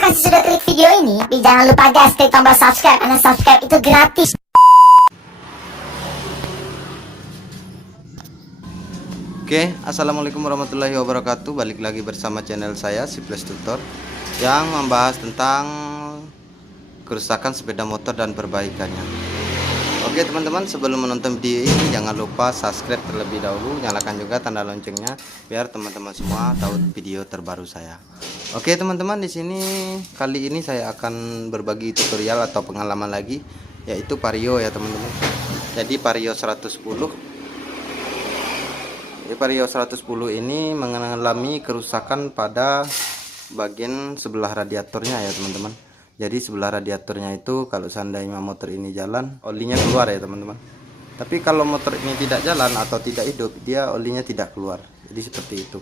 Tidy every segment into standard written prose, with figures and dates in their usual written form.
kasih sudah klik video ini. Tapi jangan lupa guys, klik tombol subscribe, karena subscribe itu gratis. Oke, assalamualaikum warahmatullahi wabarakatuh. Balik lagi bersama channel saya Siples Tutor yang membahas tentang kerusakan sepeda motor dan perbaikannya. Oke teman-teman, sebelum menonton video ini jangan lupa subscribe terlebih dahulu, nyalakan juga tanda loncengnya biar teman-teman semua tahu video terbaru saya. Oke teman-teman, di sini kali ini saya akan berbagi tutorial atau pengalaman lagi, yaitu Vario ya teman-teman. Jadi Vario 110. Vario 110 ini mengalami kerusakan pada bagian sebelah radiatornya ya teman-teman. Jadi sebelah radiatornya itu kalau seandainya motor ini jalan, olinya keluar ya teman-teman. Tapi kalau motor ini tidak jalan atau tidak hidup, dia olinya tidak keluar. Jadi seperti itu.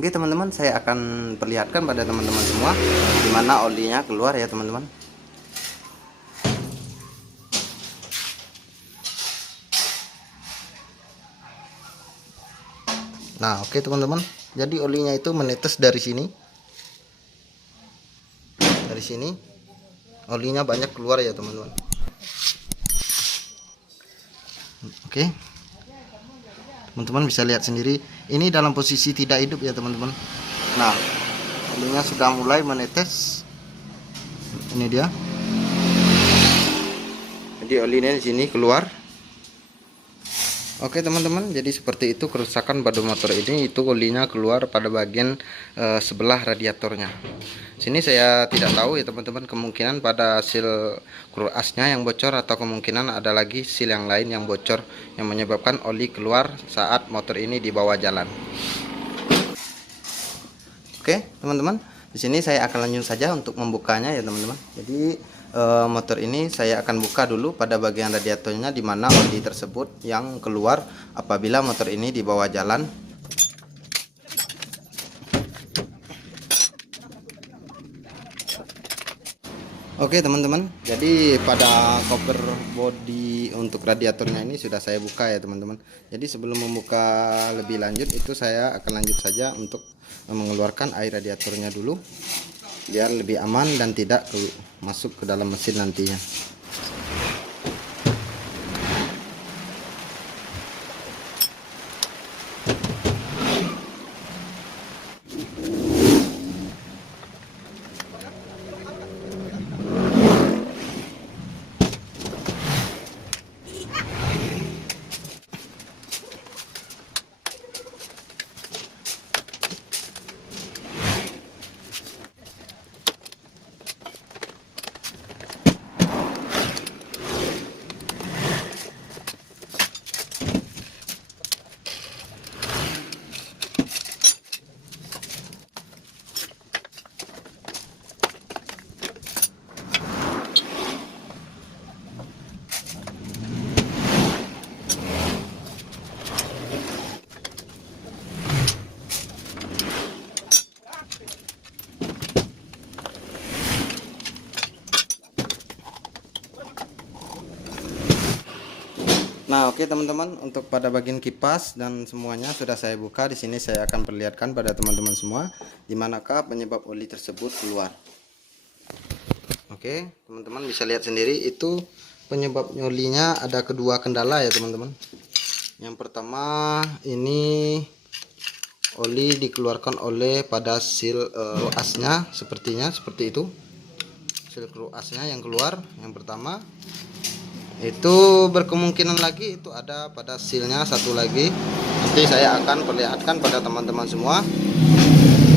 Oke teman-teman, saya akan perlihatkan pada teman-teman semua dimana olinya keluar ya teman-teman. Nah, oke teman-teman. Jadi olinya itu menetes dari sini. Dari sini olinya banyak keluar ya teman-teman. Oke. Teman-teman bisa lihat sendiri, ini dalam posisi tidak hidup ya teman-teman. Nah, olinya sudah mulai menetes. Ini dia. Jadi olinya di sini keluar. Oke teman-teman, jadi seperti itu kerusakan pada motor ini. Itu olinya keluar pada bagian sebelah radiatornya. Sini saya tidak tahu ya teman-teman, kemungkinan pada seal asnya yang bocor, atau kemungkinan ada lagi seal yang lain yang bocor yang menyebabkan oli keluar saat motor ini dibawa jalan. Oke teman-teman, di sini saya akan lanjut saja untuk membukanya ya teman-teman. Jadi motor ini saya akan buka dulu pada bagian radiatornya, di mana oli tersebut yang keluar apabila motor ini dibawa jalan. Oke teman-teman, jadi pada cover body untuk radiatornya ini sudah saya buka ya teman-teman. Jadi sebelum membuka lebih lanjut, itu saya akan lanjut saja untuk mengeluarkan air radiatornya dulu, biar lebih aman dan tidak masuk ke dalam mesin nantinya. Nah, oke teman-teman, untuk pada bagian kipas dan semuanya sudah saya buka. Di sini saya akan perlihatkan pada teman-teman semua di manakah penyebab oli tersebut keluar. Oke, teman-teman bisa lihat sendiri, itu penyebab olinya ada kedua kendala ya teman-teman. Yang pertama, ini oli dikeluarkan oleh pada seal asnya, sepertinya seperti itu. Seal asnya yang keluar yang pertama. Itu berkemungkinan lagi itu ada pada sealnya satu lagi. Nanti saya akan perlihatkan pada teman-teman semua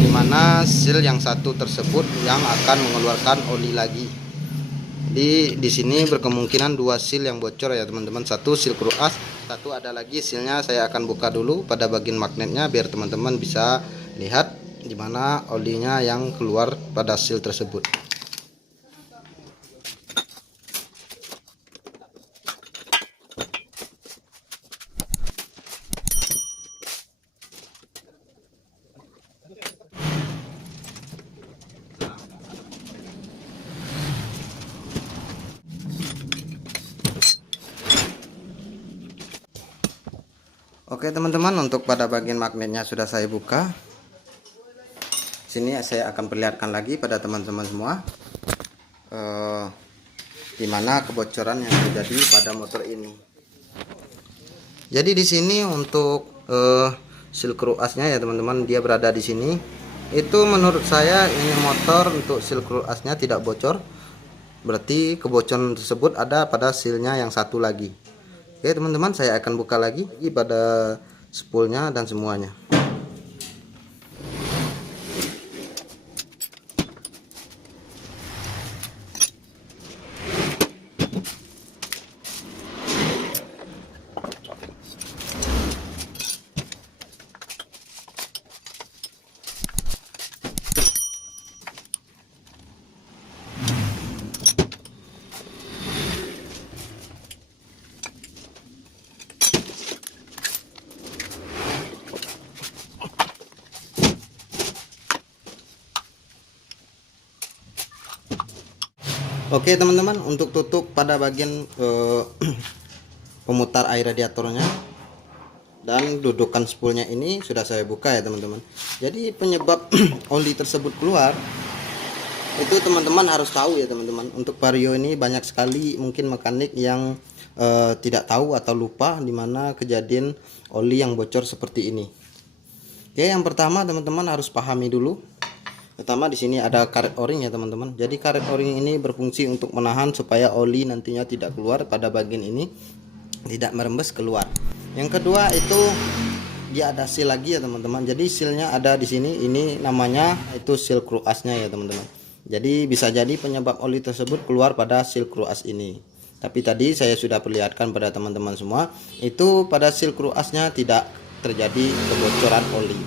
dimana seal yang satu tersebut yang akan mengeluarkan oli lagi. Di sini berkemungkinan dua seal yang bocor ya teman-teman. Satu seal kru as, satu ada lagi sealnya. Saya akan buka dulu pada bagian magnetnya biar teman-teman bisa lihat dimana olinya yang keluar pada seal tersebut. Oke teman-teman, untuk pada bagian magnetnya sudah saya buka. Sini saya akan perlihatkan lagi pada teman-teman semua di mana kebocoran yang terjadi pada motor ini. Jadi di sini untuk seal screw asnya ya teman-teman, dia berada di sini. Itu menurut saya ini motor untuk seal screw asnya tidak bocor. Berarti kebocoran tersebut ada pada sealnya yang satu lagi. Oke teman-teman, saya akan buka lagi pada spoolnya dan semuanya. Oke teman-teman, untuk tutup pada bagian pemutar air radiatornya dan dudukan spoolnya ini sudah saya buka ya teman-teman. Jadi penyebab oli tersebut keluar itu teman-teman harus tahu ya teman-teman. Untuk Vario ini banyak sekali mungkin mekanik yang tidak tahu atau lupa dimana kejadian oli yang bocor seperti ini. Oke, yang pertama teman-teman harus pahami dulu. Pertama di sini ada karet o-ring ya teman-teman. Jadi karet o-ring ini berfungsi untuk menahan supaya oli nantinya tidak keluar pada bagian ini, tidak merembes keluar. Yang kedua itu dia ada seal lagi ya teman-teman. Jadi sealnya ada di sini. Ini namanya itu seal screw asnya ya teman-teman. Jadi bisa jadi penyebab oli tersebut keluar pada seal screw as ini. Tapi tadi saya sudah perlihatkan pada teman-teman semua, itu pada seal screw asnya tidak terjadi kebocoran oli.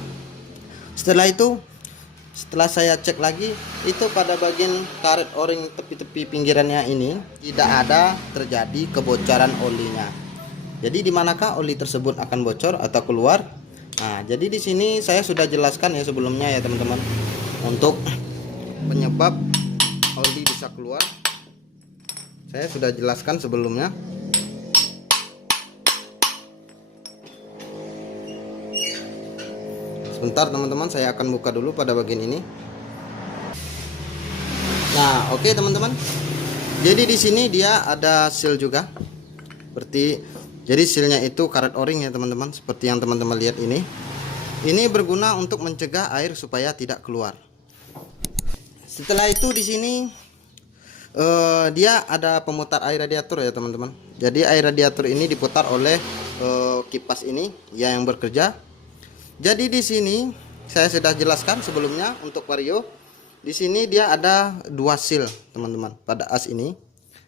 Setelah saya cek lagi, itu pada bagian karet o-ring tepi-tepi pinggirannya ini tidak ada terjadi kebocoran olinya. Jadi di manakah oli tersebut akan bocor atau keluar? Nah, jadi di sini saya sudah jelaskan ya sebelumnya ya teman-teman. Untuk penyebab oli bisa keluar, saya sudah jelaskan sebelumnya. Bentar teman-teman, saya akan buka dulu pada bagian ini. Nah, oke teman-teman. Jadi di sini dia ada seal juga. Jadi sealnya itu karet o-ring ya teman-teman, seperti yang teman-teman lihat ini. Ini berguna untuk mencegah air supaya tidak keluar. Setelah itu di sini dia ada pemutar air radiator ya teman-teman. Jadi air radiator ini diputar oleh kipas ini ya yang bekerja. Jadi di sini saya sudah jelaskan sebelumnya untuk Vario. Di sini dia ada dua seal, teman-teman. Pada as ini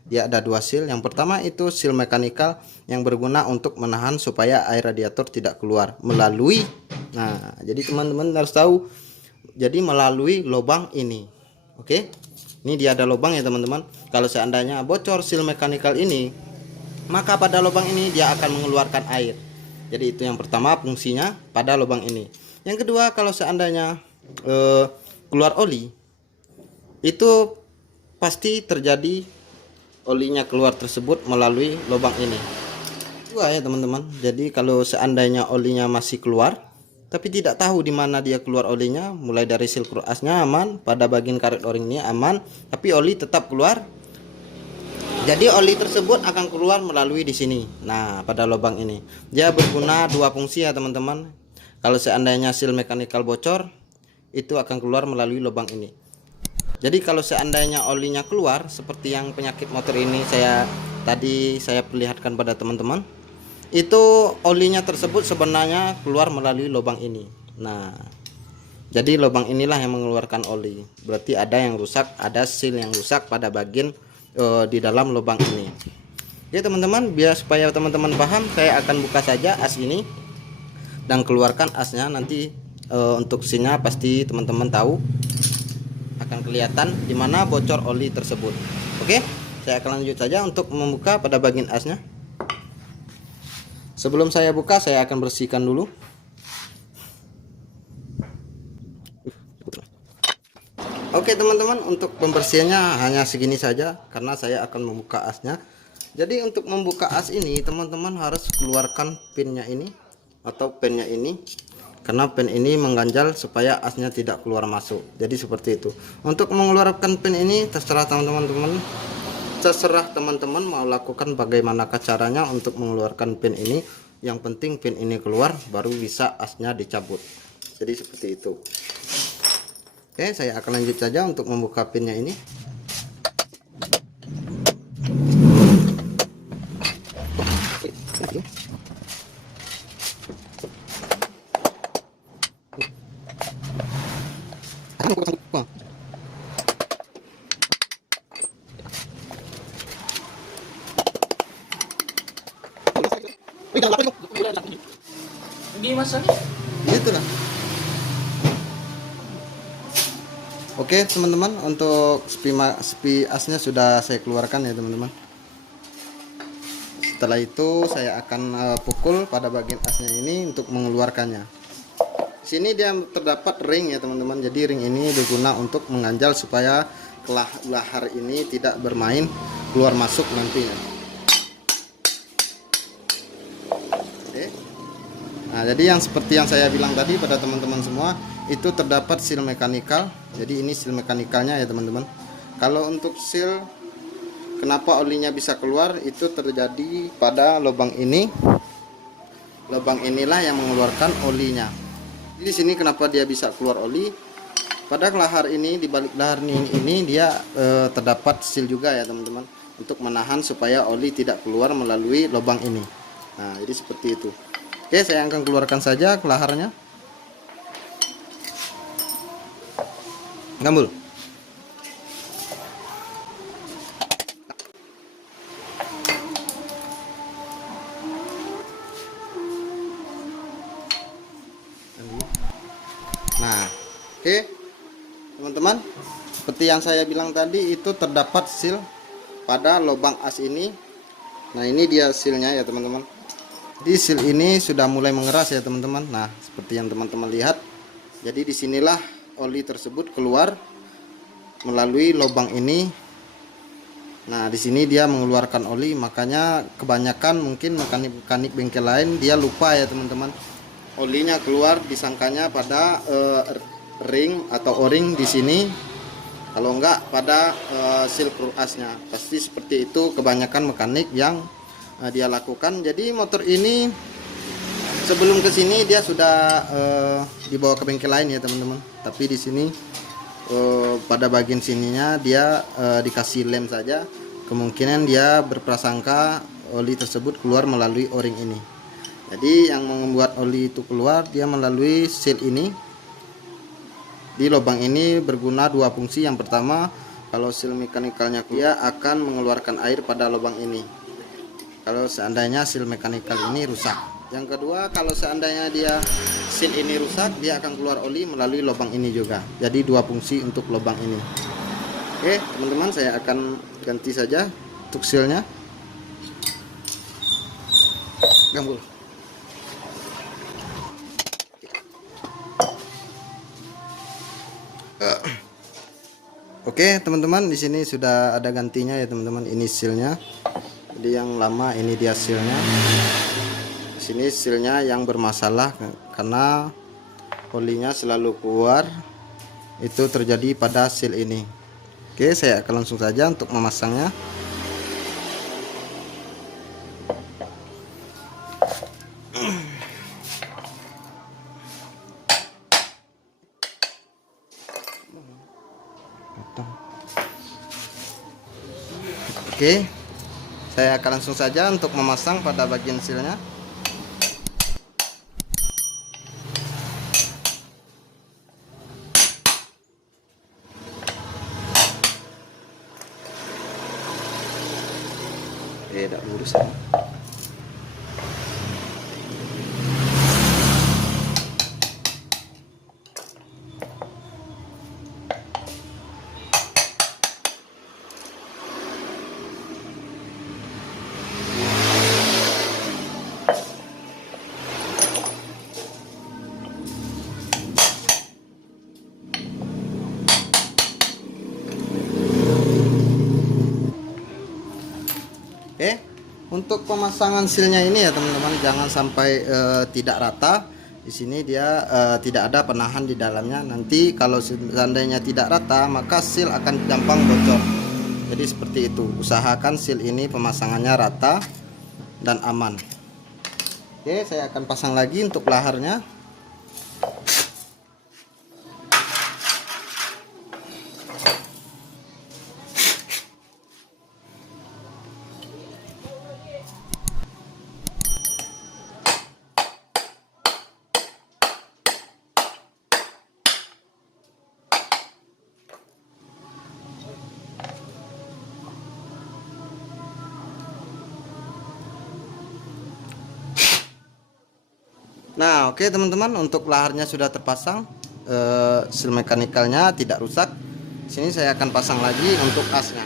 dia ada dua seal. Yang pertama itu seal mekanikal yang berguna untuk menahan supaya air radiator tidak keluar melalui. Nah, jadi teman-teman harus tahu. Jadi melalui lubang ini. Oke. Ini dia ada lubang ya, teman-teman. Kalau seandainya bocor seal mekanikal ini, maka pada lubang ini dia akan mengeluarkan air. Jadi itu yang pertama fungsinya pada lubang ini. Yang kedua, kalau seandainya keluar oli, itu pasti terjadi olinya keluar tersebut melalui lubang ini. Dua ya teman-teman. Jadi kalau seandainya olinya masih keluar, tapi tidak tahu di mana dia keluar olinya, mulai dari seal screw asnya aman, pada bagian karet o-ring ini aman, tapi oli tetap keluar. Jadi oli tersebut akan keluar melalui di sini. Nah, pada lubang ini. Dia berguna dua fungsi ya, teman-teman. Kalau seandainya seal mekanikal bocor, itu akan keluar melalui lubang ini. Jadi kalau seandainya olinya keluar seperti yang penyakit motor ini tadi saya perlihatkan pada teman-teman, itu olinya tersebut sebenarnya keluar melalui lubang ini. Nah, jadi lubang inilah yang mengeluarkan oli. Berarti ada yang rusak, ada seal yang rusak pada bagian di dalam lubang ini. Oke teman-teman, biar supaya teman-teman paham, saya akan buka saja as ini dan keluarkan asnya. Nanti untuk sinnya pasti teman-teman tahu, akan kelihatan di mana bocor oli tersebut. Oke, saya akan lanjut saja untuk membuka pada bagian asnya. Sebelum saya buka, saya akan bersihkan dulu. Oke teman-teman, untuk pembersihannya hanya segini saja karena saya akan membuka asnya. Jadi untuk membuka as ini teman-teman harus keluarkan pinnya ini atau pennya ini. karena pin ini mengganjal supaya asnya tidak keluar masuk. Jadi seperti itu. Untuk mengeluarkan pin ini terserah teman-teman, mau lakukan bagaimanakah caranya untuk mengeluarkan pin ini. Yang penting pin ini keluar, baru bisa asnya dicabut. Jadi seperti itu. Oke, saya akan lanjut saja untuk membuka pinnya ini. Ini masanya? Gitu lah. Oke teman-teman, untuk spi asnya sudah saya keluarkan ya teman-teman. Setelah itu saya akan pukul pada bagian asnya ini untuk mengeluarkannya. Sini dia terdapat ring ya teman-teman. Jadi ring ini berguna untuk mengganjal supaya lahar ini tidak bermain keluar masuk nantinya. Oke. Nah, jadi yang seperti yang saya bilang tadi pada teman-teman semua, itu terdapat seal mekanikal. Jadi ini seal mekanikalnya ya teman-teman. Kalau untuk seal, kenapa olinya bisa keluar, itu terjadi pada lubang ini. Lubang inilah yang mengeluarkan olinya. Di sini kenapa dia bisa keluar oli? Pada lahar ini, di balik lahar ini dia terdapat seal juga ya teman-teman, untuk menahan supaya oli tidak keluar melalui lubang ini. Nah, jadi seperti itu. Oke, saya akan keluarkan saja laharnya. Gambul. Nah, oke teman-teman, seperti yang saya bilang tadi, itu terdapat seal pada lubang as ini. Nah, ini dia sealnya ya teman-teman. Di seal ini sudah mulai mengeras ya teman-teman. Nah, seperti yang teman-teman lihat. Jadi disinilah oli tersebut keluar melalui lubang ini. Nah, di sini dia mengeluarkan oli, makanya kebanyakan mungkin mekanik bengkel lain dia lupa ya teman-teman. Olinya keluar disangkanya pada ring atau o-ring di sini. Kalau enggak pada seal asnya. Pasti seperti itu kebanyakan mekanik yang dia lakukan. Jadi motor ini sebelum ke sini dia sudah dibawa ke bengkel lain ya teman-teman. Tapi di sini pada bagian sininya dia dikasih lem saja. Kemungkinan dia berprasangka oli tersebut keluar melalui o-ring ini. Jadi yang membuat oli itu keluar dia melalui seal ini. Di lubang ini berguna dua fungsi. Yang pertama, kalau seal mekanikalnya dia akan mengeluarkan air pada lubang ini. Kalau seandainya seal mekanikal ini rusak. Yang kedua, kalau seandainya dia seal ini rusak, dia akan keluar oli melalui lubang ini juga. Jadi dua fungsi untuk lubang ini. Oke teman-teman, saya akan ganti saja untuk sealnya. Gambul. Oke teman-teman, di sini sudah ada gantinya ya teman-teman. Ini sealnya. Jadi yang lama ini dia sealnya. Di sini sealnya yang bermasalah karena olinya selalu keluar. Itu terjadi pada seal ini. Oke, saya akan langsung saja untuk memasangnya. Oke, saya akan langsung saja untuk memasang pada bagian sealnya. Tidak lurus ya. Oke, untuk pemasangan sealnya ini ya teman-teman, jangan sampai tidak rata. Di sini dia tidak ada penahan di dalamnya. Nanti kalau seandainya tidak rata, maka seal akan gampang bocor. Jadi seperti itu. Usahakan seal ini pemasangannya rata dan aman. Oke, saya akan pasang lagi untuk laharnya. Nah, oke teman-teman, untuk laharnya sudah terpasang, seal mekanikalnya tidak rusak. Sini saya akan pasang lagi untuk asnya.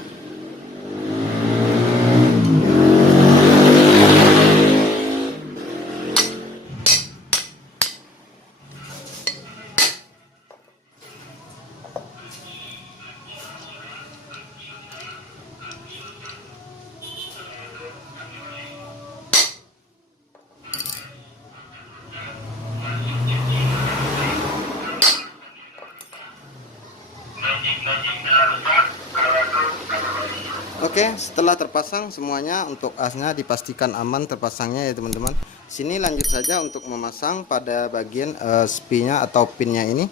Oke, setelah terpasang semuanya, untuk asnya dipastikan aman terpasangnya ya teman-teman. Sini lanjut saja untuk memasang pada bagian spinya atau pinnya ini,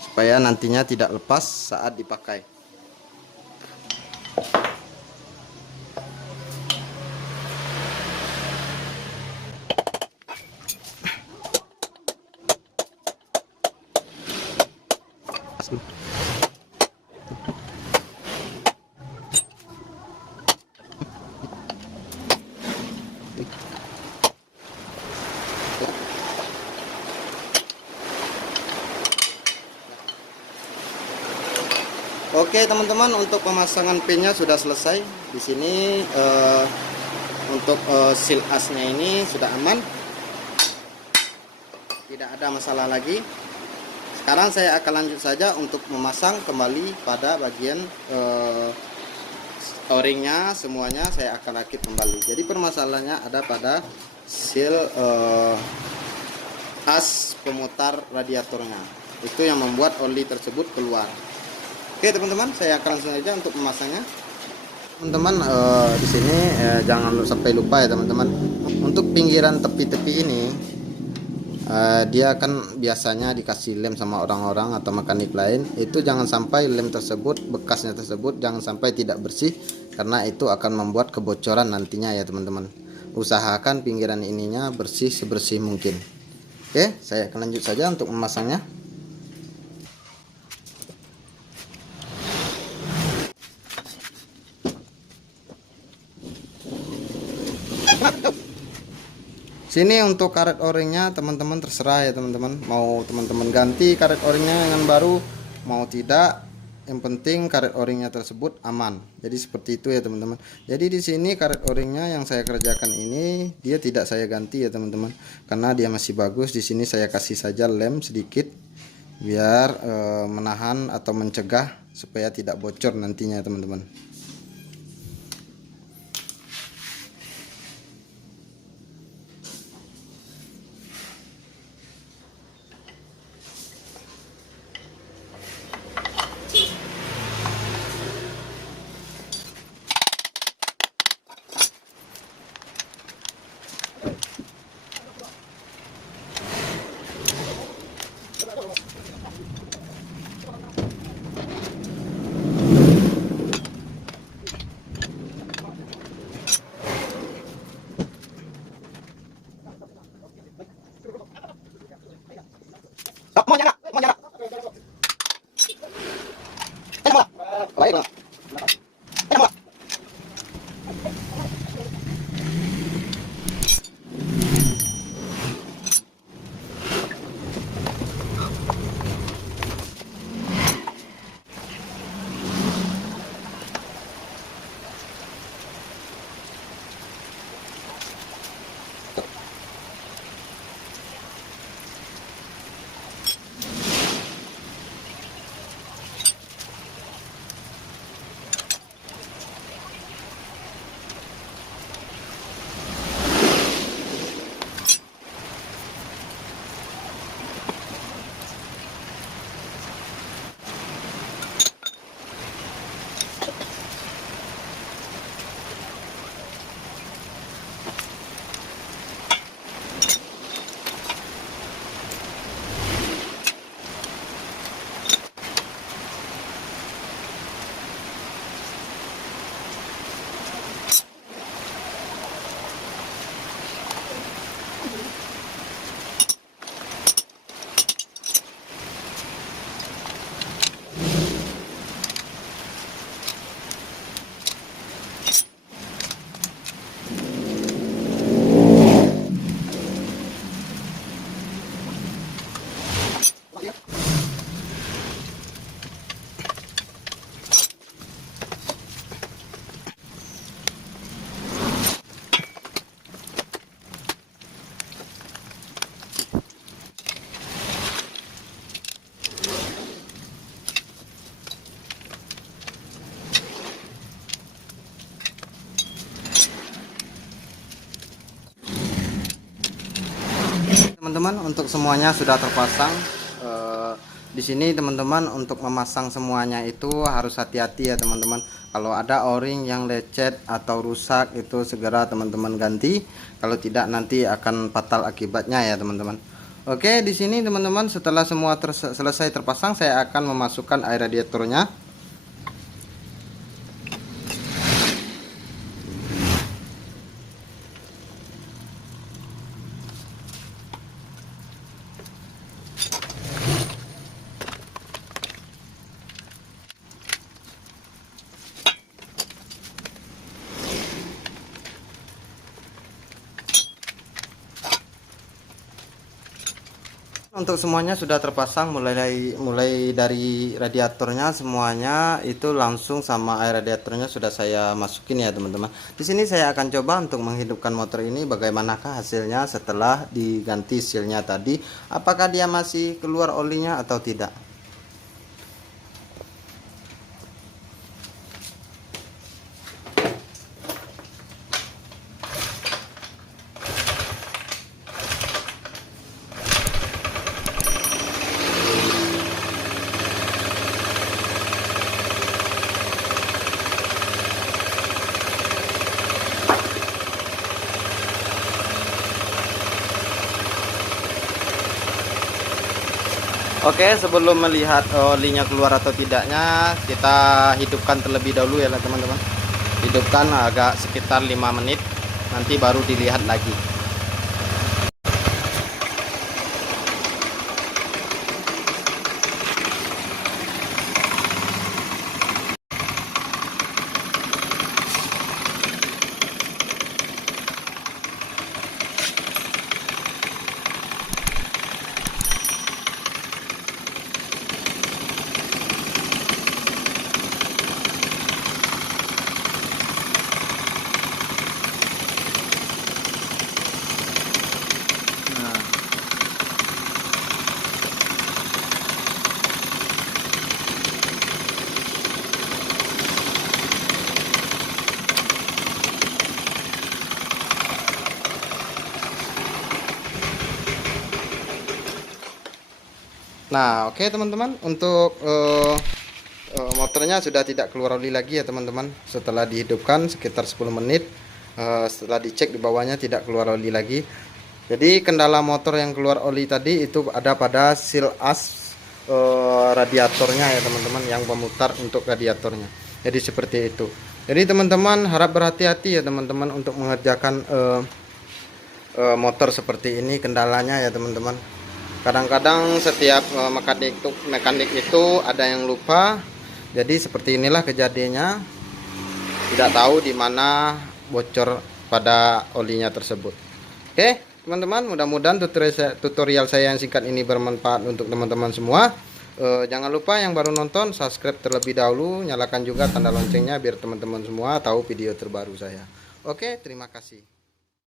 supaya nantinya tidak lepas saat dipakai. Oke teman-teman, untuk pemasangan pinnya sudah selesai. Di sini untuk seal asnya ini sudah aman, tidak ada masalah lagi. Sekarang saya akan lanjut saja untuk memasang kembali pada bagian o-ringnya. Semuanya saya akan rakit kembali. Jadi permasalahannya ada pada seal as pemutar radiatornya, itu yang membuat oli tersebut keluar. Oke teman-teman, saya akan langsung saja untuk memasangnya. Teman-teman, di sini jangan sampai lupa ya teman-teman. Untuk pinggiran tepi-tepi ini, dia kan biasanya dikasih lem sama orang-orang atau mekanik lain. Itu jangan sampai lem tersebut, bekasnya tersebut jangan sampai tidak bersih, karena itu akan membuat kebocoran nantinya ya teman-teman. Usahakan pinggiran ininya bersih sebersih mungkin. Oke, saya akan lanjut saja untuk memasangnya. Sini untuk karet o-ringnya teman-teman terserah ya teman-teman, mau teman-teman ganti karet o-ringnya dengan baru mau tidak, yang penting karet o-ringnya tersebut aman. Jadi seperti itu ya teman-teman. Jadi di sini karet o-ringnya yang saya kerjakan ini dia tidak saya ganti ya teman-teman, karena dia masih bagus. Di sini saya kasih saja lem sedikit biar menahan atau mencegah supaya tidak bocor nantinya teman-teman. untuk semuanya sudah terpasang. Di sini teman-teman, untuk memasang semuanya itu harus hati-hati ya teman-teman. Kalau ada o-ring yang lecet atau rusak itu segera teman-teman ganti. Kalau tidak nanti akan fatal akibatnya ya teman-teman. Oke, di sini teman-teman, setelah semua selesai terpasang, saya akan memasukkan air radiatornya. Untuk semuanya sudah terpasang, mulai dari radiatornya semuanya itu langsung sama air radiatornya sudah saya masukin ya teman-teman. Di sini saya akan coba untuk menghidupkan motor ini, bagaimanakah hasilnya setelah diganti sealnya tadi, apakah dia masih keluar olinya atau tidak. Oke, sebelum melihat olinya keluar atau tidaknya, kita hidupkan terlebih dahulu ya teman-teman. Hidupkan agak sekitar 5 menit, nanti baru dilihat lagi. Nah, oke teman-teman, untuk motornya sudah tidak keluar oli lagi ya teman-teman. Setelah dihidupkan sekitar 10 menit, setelah dicek di bawahnya tidak keluar oli lagi. Jadi kendala motor yang keluar oli tadi itu ada pada seal as radiatornya ya teman-teman, yang pemutar untuk radiatornya. Jadi seperti itu. Jadi teman-teman harap berhati-hati ya teman-teman untuk mengerjakan motor seperti ini, kendalanya ya teman-teman. Kadang-kadang setiap mekanik itu ada yang lupa. Jadi seperti inilah kejadiannya. Tidak tahu di mana bocor pada olinya tersebut. Oke, teman-teman, mudah-mudahan tutorial saya yang singkat ini bermanfaat untuk teman-teman semua. Jangan lupa yang baru nonton subscribe terlebih dahulu, nyalakan juga tanda loncengnya biar teman-teman semua tahu video terbaru saya. Oke, terima kasih.